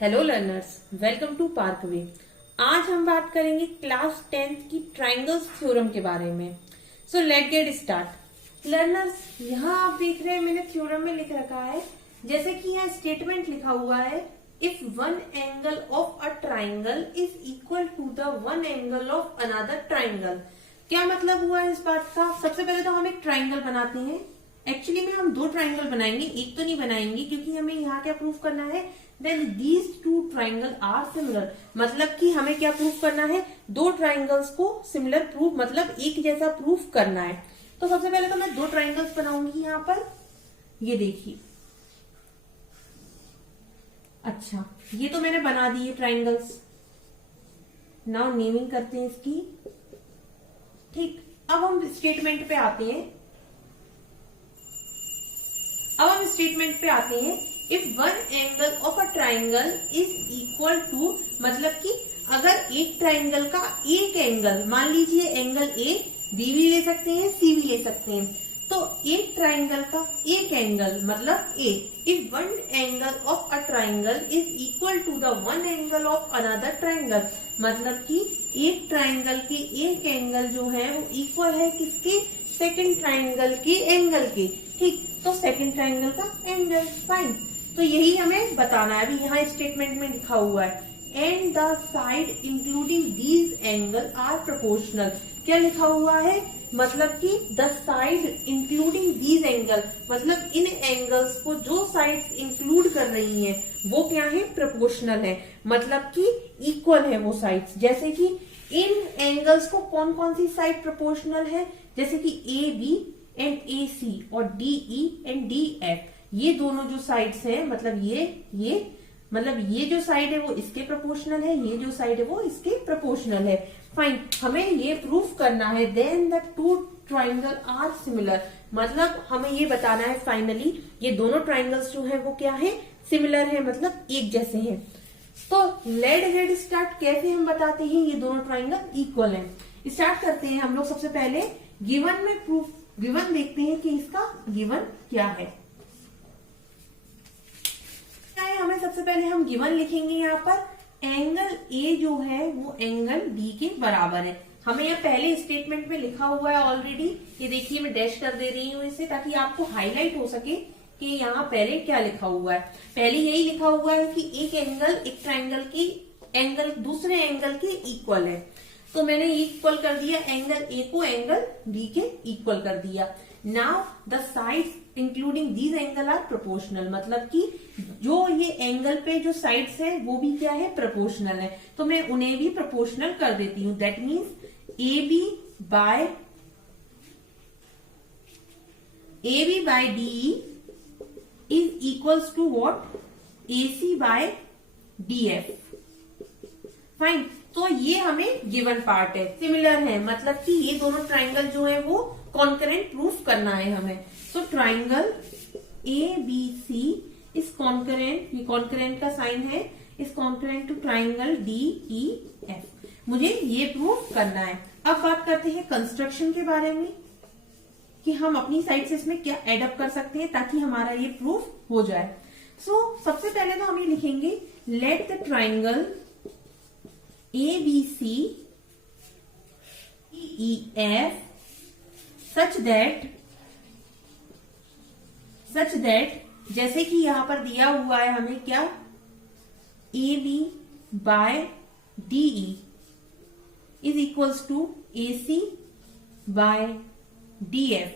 Hello learners, welcome to Parkway. आज हम बात करेंगे क्लास 10th की ट्राइंगल्स थ्योरम के बारे में। So let get start. Learners, यहाँ आप देख रहे हैं मैंने थ्योरम में लिख रखा है, जैसे कि यहाँ स्टेटमेंट लिखा हुआ है, if one angle of a triangle is equal to the one angle of another triangle. क्या मतलब हुआ इस बात का? सबसे पहले तो हम एक ट्राइंगल बनाते हैं। एक्चुअली में हम दो ट्राइंगल बनाएंगे, एक तो नहीं बनाएंगे, क्योंकि हमें यहाँ क्या प्रूफ करना है, then these two triangle are similar. मतलब कि हमें क्या प्रूफ करना है, दो ट्राइंगल्स को सिमिलर प्रूफ, मतलब एक जैसा प्रूफ करना है। तो सबसे पहले तो मैं दो ट्राइंगल्स बनाऊंगी यहाँ पर। ये देखिए, अच्छा ये तो मैंने बना दिए ट्राइंगल्स। नाउ नेमिंग करते हैं इसकी। ठीक, अब हम स्टेटमेंट पे आते हैं। If one angle of a triangle is equal to, मतलब कि अगर एक ट्राइंगल का एक एंगल, मान लीजिए एंगल ए, बी भी ले सकते हैं, सी भी ले सकते हैं, तो एक ट्राइंगल का एक एंगल मतलब ए, if one angle of a triangle is equal to the one angle of another triangle, मतलब कि एक ट्राइंगल के एक एंगल जो है वो इक्वल है किसके, सेकंड ट्राइंगल के एंगल के। ठीक, तो सेकंड ट्राइंगल का एंगल, फाइन। तो यही हमें बताना है। अभी यहाँ स्टेटमेंट में लिखा हुआ है, and the side including these angle are proportional. क्या लिखा हुआ है, मतलब कि the side including these angle, मतलब इन एंगल्स को जो साइड्स इंक्लूड कर रही हैं वो क्या है, प्रोपोर्शनल है, मतलब कि इक्वल है वो साइड्स। जैसे कि इन एंगल्स को कौन कौन सी साइड प्रोपोर्शनल है, जैसे कि ए बी एंड ए सी और D E and D F, ये दोनों जो साइड्स हैं, मतलब ये जो साइड है वो इसके प्रोपोर्शनल है, ये जो साइड है वो इसके प्रोपोर्शनल है। फाइन, हमें ये प्रूफ करना है, then the two triangle are similar, मतलब हमें ये बताना है फाइनली ये दोनों ट्राइंगल्स जो है वो क्या है, सिमिलर है, मतलब एक जैसे हैं। तो लेट गेट स्टार्ट। कैसे हम बताते हैं ये दोनों ट्राइंगल इक्वल हैं? स्टार्ट करते हैं हम लोग। सबसे पहले गिवन में प्रूफ, गिवन देखते हैं कि इसका गिवन क्या है। हमें सबसे पहले हम गिवन लिखेंगे यहाँ पर, एंगल ए जो है वो एंगल बी के बराबर है। हमें यहाँ पहले स्टेटमेंट में लिखा हुआ है ऑलरेडी, ये देखिए मैं डैश कर दे रही हूँ इसे, ताकि आपको हाईलाइट हो सके कि यहाँ पहले क्या लिखा हुआ है। पहले यही लिखा हुआ है कि एक एंगल, एक ट्राइंगल की एंगल दूसरे एंगल के इक्वल है, तो मैंने इक्वल कर दिया एंगल ए को एंगल बी के इक्वल कर दिया। Now the sides including these angle are proportional, मतलब कि जो ये एंगल पे जो साइड्स है वो भी क्या है, प्रोपोर्शनल है, तो मैं उन्हें भी प्रोपोर्शनल कर देती हूँ। That means A B by D is equals to what, A C by D F. Fine, तो ये हमें गिवन पार्ट है, सिमिलर है, मतलब कि ये दोनों ट्राइंगल जो है वो कॉन्करेंट प्रूफ करना है हमें। So triangle A B C is congruent, ये कॉन्करेंट का साइन है, is congruent to triangle D E F. मुझे ये प्रूफ करना है। अब बात करते हैं कंस्ट्रक्शन के बारे में, कि हम अपनी साइड से इसमें क्या एडअप कर सकते हैं ताकि हमारा ये प्रूफ हो जाए। सो सबसे पहले तो हम ये लिखेंगे, let the triangle ABC EF such that जैसे कि यहां पर दिया हुआ है हमें क्या, AB by DE is equals to AC by DF।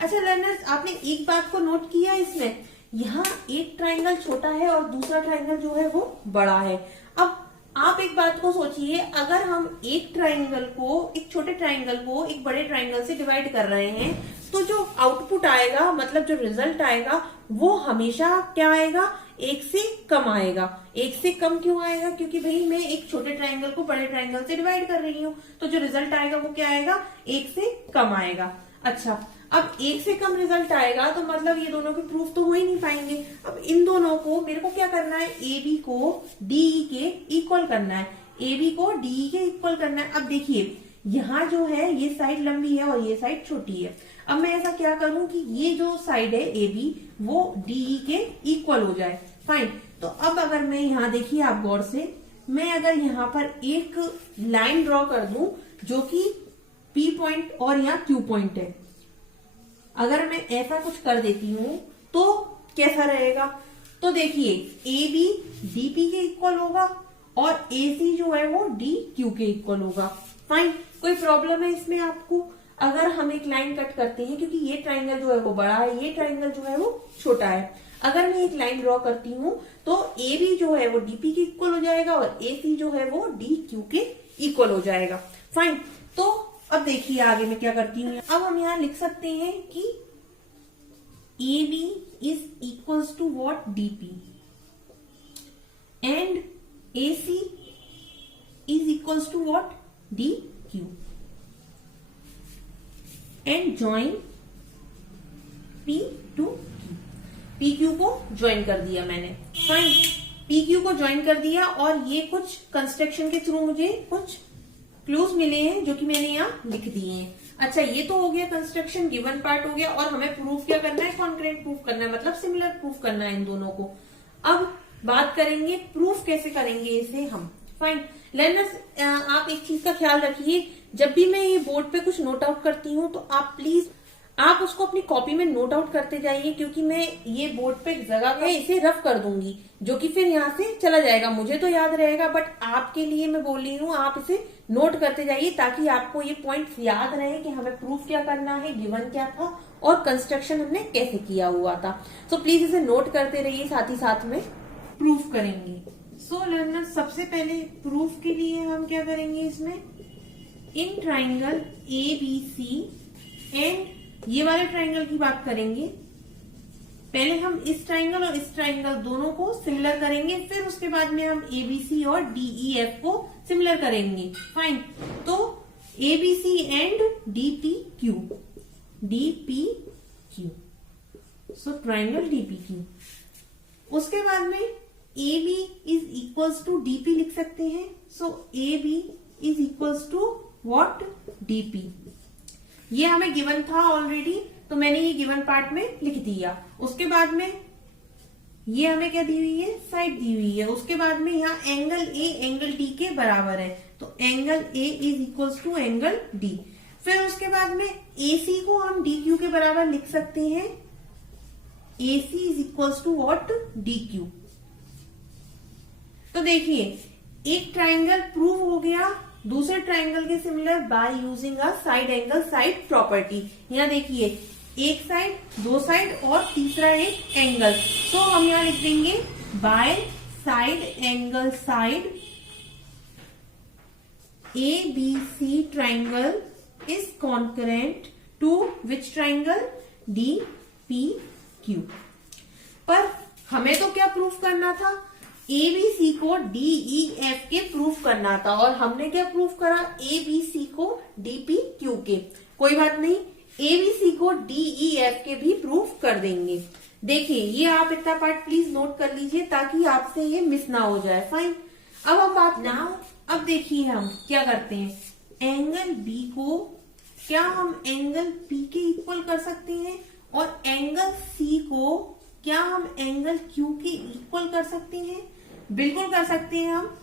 अच्छा लर्नर्स, आपने एक बात को नोट किया इसमें, यहाँ एक ट्राइंगल छोटा है और दूसरा ट्राइंगल जो है वो बड़ा है। अब आप एक बात को सोचिए, अगर हम एक ट्राइंगल को, एक छोटे ट्राइंगल को एक बड़े ट्राइंगल से डिवाइड कर रहे हैं, तो जो आउटपुट आएगा, मतलब जो रिजल्ट आएगा वो हमेशा क्या आएगा, एक से कम आएगा। एक से कम क्यों आएगा, क्योंकि भाई मैं एक छोटे ट्राइंगल को बड़े ट्राइंगल से डिवाइड कर रही हूँ, तो जो रिजल्ट आएगा वो क्या आएगा, एक से कम आएगा। अच्छा, अब एक से कम रिजल्ट आएगा तो मतलब ये दोनों के प्रूफ तो हो ही नहीं पाएंगे। अब इन दोनों को मेरे को क्या करना है, ए बी को डीई के इक्वल करना है, ए बी को डीई के इक्वल करना है। अब देखिए यहाँ जो है ये साइड लंबी है और ये साइड छोटी है। अब मैं ऐसा क्या करूं कि ये जो साइड है ए बी वो डीई के इक्वल हो जाए। फाइन। तो अब अगर मैं यहाँ देखिए आप गौर से, मैं अगर यहाँ पर एक लाइन ड्रॉ कर दूं जो कि पी पॉइंट और यहाँ क्यू पॉइंट है, अगर मैं ऐसा कुछ कर देती हूं तो कैसा रहेगा? तो देखिए ए बी डी पी के इक्वल होगा और ए सी जो है वो डी क्यू के इक्वल होगा। फाइन। कोई प्रॉब्लम है इसमें आपको? अगर हम एक लाइन कट करते हैं, क्योंकि ये ट्राइंगल जो है वो बड़ा है, ये ट्राइंगल जो है वो छोटा है, अगर मैं एक लाइन ड्रॉ करती हूं तो ए बी जो है वो डीपी के इक्वल हो जाएगा और ए सी जो है वो डी क्यू के इक्वल हो जाएगा। फाइन। तो अब देखिए आगे मैं क्या करती हूँ। अब हम यहाँ लिख सकते हैं कि A B is equals to what? D P and A C is equals to what? D Q and join P to Q. P Q को ज्वाइन कर दिया मैंने। फाइन। पी क्यू को ज्वाइन कर दिया और ये कुछ कंस्ट्रक्शन के थ्रू मुझे कुछ क्लूज मिले हैं जो कि मैंने यहाँ लिख दिए हैं। अच्छा, ये तो हो गया कंस्ट्रक्शन, गिवन पार्ट हो गया, और हमें प्रूफ क्या करना है? कॉन्करेंट प्रूफ करना है, मतलब सिमिलर प्रूफ करना है इन दोनों को। अब बात करेंगे प्रूफ कैसे करेंगे इसे हम। फाइन। लर्नर्स, आप एक चीज का ख्याल रखिए, जब भी मैं ये बोर्ड पे कुछ नोट आउट करती हूँ तो आप प्लीज आप उसको अपनी कॉपी में नोट आउट करते जाइए, क्योंकि मैं ये बोर्ड पे जगह पे इसे रफ कर दूंगी जो कि फिर यहाँ से चला जाएगा। मुझे तो याद रहेगा, बट आपके लिए मैं बोल रही हूँ आप इसे नोट करते जाइए ताकि आपको ये पॉइंट्स याद रहे कि हमें प्रूफ क्या करना है, गिवन क्या था और कंस्ट्रक्शन हमने कैसे किया हुआ था। सो प्लीज इसे नोट करते रहिए, साथ ही साथ में प्रूफ करेंगे। सो लर्नर, सबसे पहले प्रूफ के लिए हम क्या करेंगे इसमें? In triangle A B C and ये वाले ट्राइंगल की बात करेंगे। पहले हम इस ट्राइंगल और इस ट्राइंगल दोनों को सिमिलर करेंगे, फिर उसके बाद में हम एबीसी और डीईएफ को सिमिलर करेंगे। फाइन। तो ABC and DPQ, DPQ, so triangle DPQ. उसके बाद में AB is equals to DP लिख सकते हैं। So AB is equals to what? DP। ये हमें गिवन था ऑलरेडी, तो मैंने ये गिवन पार्ट में लिख दिया। उसके बाद में ये हमें क्या दी हुई है? साइड दी हुई है। उसके बाद में यहाँ एंगल A एंगल D के बराबर है, तो angle A is equals to angle D। फिर उसके बाद में AC को हम DQ के बराबर लिख सकते हैं। AC is equals to what? DQ। तो देखिए एक ट्राइंगल प्रूव हो गया दूसरे ट्राइंगल के similar by using a side angle side property. यहाँ देखिए एक साइड, दो साइड और तीसरा एक एंगल। सो हम यहाँ लिख देंगे by side angle side ABC triangle is congruent to which triangle? DPQ। पर हमें तो क्या प्रूफ करना था? ABC को DEF के प्रूफ करना था, और हमने क्या प्रूफ करा? ABC को DPQ के। कोई बात नहीं, ABC को DEF के भी प्रूफ कर देंगे। देखिए ये आप इतना पार्ट प्लीज नोट कर लीजिए ताकि आपसे ये मिस ना हो जाए। फाइन। अब हम बात ना, अब देखिए हम क्या करते हैं, एंगल B को क्या हम एंगल P के इक्वल कर सकते हैं, और एंगल C को क्या हम एंगल Q के इक्वल कर सकते हैं? बिल्कुल कर सकते हैं। हम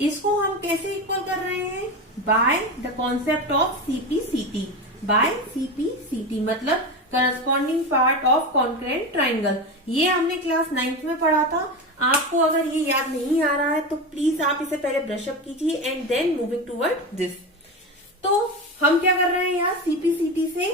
इसको हम कैसे इक्वल कर रहे हैं? By the concept of CPCT। By CPCT मतलब corresponding part of congruent triangle. ये हमने क्लास 9th में पढ़ा था। आपको अगर ये याद नहीं आ रहा है तो प्लीज आप इसे पहले ब्रशअप कीजिए and then moving toward this. तो हम क्या कर रहे हैं यहाँ? CPCT से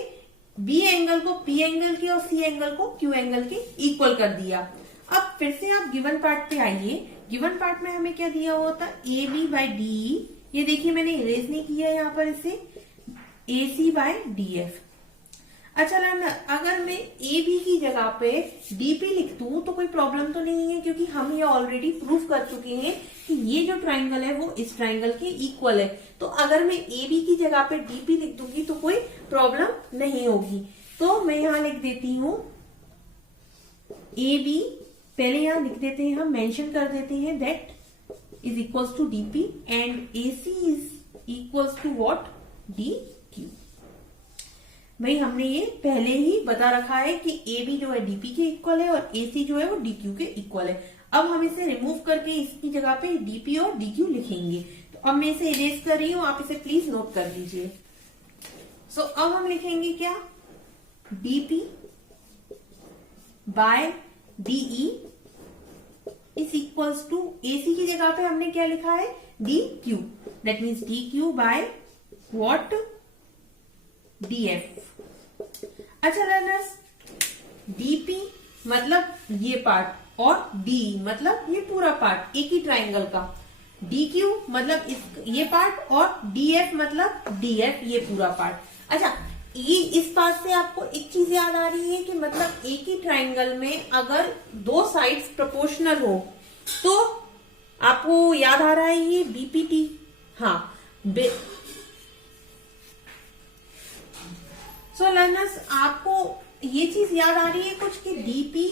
B एंगल को P एंगल के और C एंगल को Q एंगल के इक्वल कर दिया। अब फिर से आप गिवन पार्ट पे आइए। गिवन पार्ट में हमें क्या दिया हुआ था? AB by DE। ये देखिए मैंने इरेज नहीं किया यहाँ पर इसे। AC by DF। अच्छा लर्नर, अगर मैं AB की जगह पे DP लिख दूं तो कोई प्रॉब्लम तो नहीं है, क्योंकि हम ये ऑलरेडी प्रूफ कर चुके हैं कि ये जो ट्राइंगल है वो इस ट्राइंगल के इक्वल है। तो अगर मैं AB की जगह पे DP लिख दूंगी तो कोई प्रॉब्लम नहीं होगी। तो मैं यहाँ लिख देती हूँ AB, पहले यहाँ लिख देते हैं, हम मेंशन कर देते हैं that is equals to DP and AC is equals to what? DQ। भाई हमने ये पहले ही बता रखा है कि ए बी जो है डीपी के इक्वल है और ए सी जो है वो डी क्यू के इक्वल है। अब हम इसे रिमूव करके इसकी जगह पे डीपी और डी क्यू लिखेंगे। तो अब मैं इसे इरेज कर रही हूं, आप इसे प्लीज नोट कर लीजिए। सो अब हम लिखेंगे क्या, DP by DE is equals to AC की जगह पे हमने क्या लिखा है, D Q. That means D Q by what, D F. अच्छा लर्नर्स, डीपी मतलब ये पार्ट और डी मतलब ये पूरा पार्ट एक ही ट्राइंगल का, डी क्यू मतलब ये पार्ट और डी एफ मतलब डी एफ ये पूरा पार्ट। अच्छा, ये इस बात से आपको एक चीज याद आ रही है कि मतलब एक ही ट्राइंगल में अगर दो साइड्स प्रोपोर्शनल हो तो आपको याद आ रहा है ये बीपीटी। हाँ, सो लर्नर्स आपको ये चीज याद आ रही है कुछ कि डीपी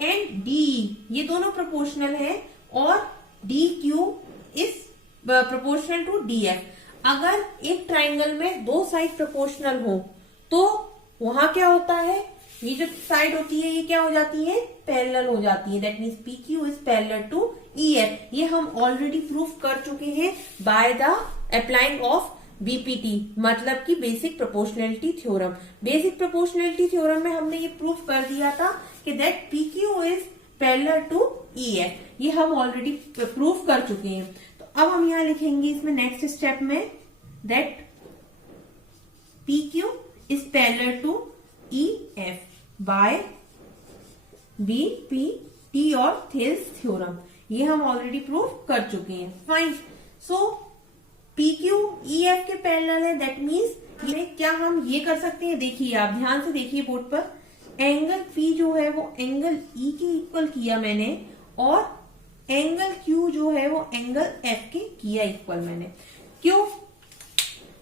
एंड डी ये दोनों प्रोपोर्शनल है और D Q is proportional to D F. अगर एक ट्राइंगल में दो साइड प्रोपोर्शनल हो तो वहां क्या होता है, ये जो साइड होती है ये क्या हो जाती है, पैरेलल हो जाती है। That means P Q is parallel to E F. ये हम ऑलरेडी प्रूफ कर चुके हैं by the applying of BPT, मतलब कि basic proportionality theorem. Basic proportionality theorem में हमने ये प्रूफ कर दिया था कि that P Q is parallel to E F. ये हम ऑलरेडी प्रूफ कर चुके हैं। तो अब हम यहां लिखेंगे इसमें नेक्स्ट स्टेप में that P Q is parallel to E F by BPT और थेल्स थ्योरम। ये हम ऑलरेडी प्रूफ कर चुके हैं। Fine. So P Q E F के पैरेलल है, दैट मीन्स ये क्या हम ये कर सकते हैं, देखिए आप ध्यान से देखिए बोर्ड पर, एंगल पी जो है वो एंगल ई के इक्वल किया मैंने और एंगल क्यू जो है वो एंगल एफ के किया इक्वल मैंने। क्यों,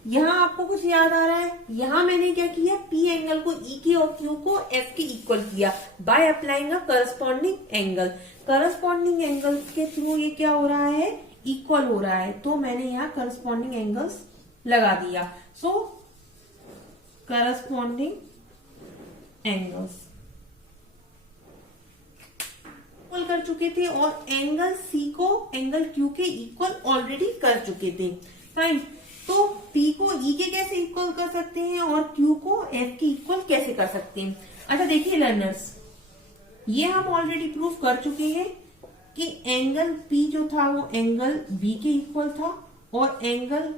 यहां आपको कुछ याद आ रहा है, यहां मैंने क्या किया, पी एंगल को ई के और क्यू को एफ के इक्वल किया by applying a corresponding angle. Corresponding angles के थ्रू ये क्या हो रहा है, इक्वल हो रहा है, तो मैंने यहाँ करस्पॉन्डिंग एंगल्स लगा दिया। सो करस्पॉन्डिंग एंगल्स इक्वल कर चुके थे और एंगल सी को एंगल क्यू के इक्वल ऑलरेडी कर चुके थे। फाइन। तो पी को ई के कैसे इक्वल कर सकते हैं और क्यू को एफ के इक्वल कैसे कर सकते हैं। अच्छा देखिए लर्नर्स, ये हम ऑलरेडी प्रूफ कर चुके हैं कि एंगल पी जो था वो एंगल बी के इक्वल था और एंगल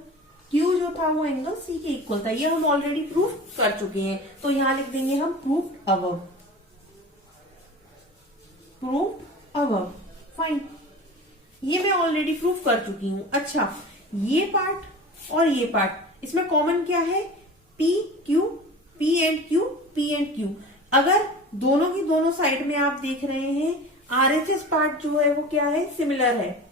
क्यू जो था वो एंगल सी के इक्वल था। ये हम ऑलरेडी प्रूफ कर चुके हैं। तो यहां लिख देंगे हम proof above, proof above. Fine, ये मैं ऑलरेडी प्रूफ कर चुकी हूं। अच्छा, ये पार्ट और ये पार्ट, इसमें कॉमन क्या है, P Q, P and Q, P and Q. अगर दोनों की दोनों साइड में आप देख रहे हैं आरएचएस पार्ट जो है वो क्या है, सिमिलर है।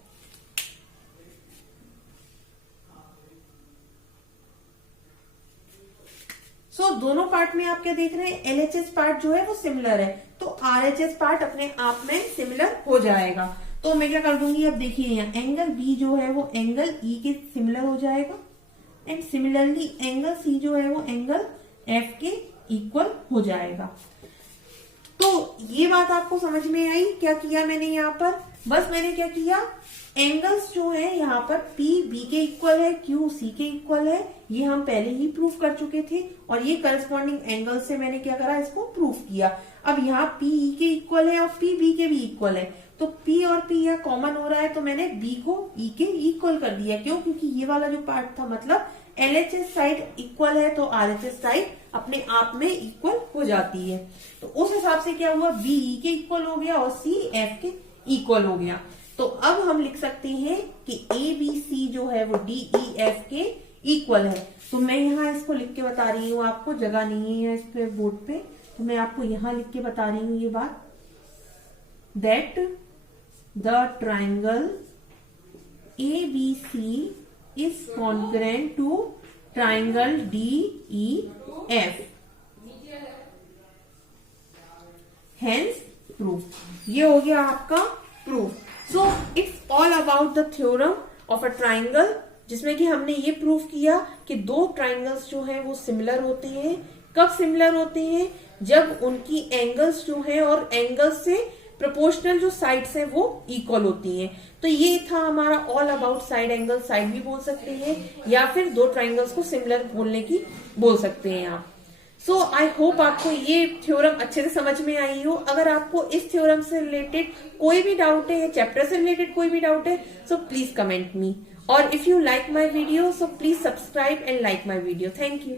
सो दोनों पार्ट में आप क्या देख रहे हैं, एलएचएस पार्ट जो है वो सिमिलर है, तो आरएचएस पार्ट अपने आप में सिमिलर हो जाएगा। तो मैं क्या कर दूंगी, अब देखिए यहाँ एंगल बी जो है वो एंगल ई के सिमिलर हो जाएगा एंड सिमिलरली एंगल सी जो है वो एंगल एफ के इक्वल हो जाएगा। तो ये बात आपको समझ में आई। क्या किया मैंने यहाँ पर, बस मैंने क्या किया, एंगल्स जो है यहाँ पर पी बी के इक्वल है, क्यू सी के इक्वल है, ये हम पहले ही प्रूफ कर चुके थे और ये करस्पॉन्डिंग एंगल से मैंने क्या करा, इसको प्रूफ किया। अब यहाँ पी ई के इक्वल है और पी बी के भी इक्वल है, तो पी और पी यहाँ कॉमन हो रहा है, तो मैंने बी को ई के इक्वल कर दिया। क्यों, क्योंकि ये वाला जो पार्ट था मतलब एलएचएस साइड इक्वल है तो आरएचएस साइड अपने आप में इक्वल हो जाती है। तो उस हिसाब से क्या हुआ, बी ई के इक्वल हो गया और सी एफ के इक्वल हो गया। तो अब हम लिख सकते हैं कि ए बी सी जो है वो डी ई एफ के इक्वल है। तो मैं यहाँ इसको लिख के बता रही हूँ, आपको जगह नहीं है इस पे बोर्ड पे, तो मैं आपको यहाँ लिख के बता रही हूँ ये बात, that the triangle A B C is congruent to triangle DEF. Hence proof. ये हो गया आपका proof. So it's all about the theorem of a triangle, जिसमें कि हमने ये प्रूफ किया कि दो ट्राइंगल्स जो हैं वो सिमिलर होते हैं कब सिमिलर होते हैं? जब उनकी एंगल्स जो है और एंगल्स से प्रोपोर्शनल जो साइड्स हैं वो इक्वल होती हैं। तो ये था हमारा all about side angle. Side भी बोल सकते हैं या फिर दो ट्राइंगल्स को सिमिलर बोल सकते हैं आप। सो आई होप आपको ये थ्योरम अच्छे से समझ में आई हो। अगर आपको इस थ्योरम से रिलेटेड कोई भी डाउट है या चैप्टर से रिलेटेड कोई भी डाउट है, सो प्लीज कमेंट मी। और if you like my video, so please subscribe and like my video. Thank you.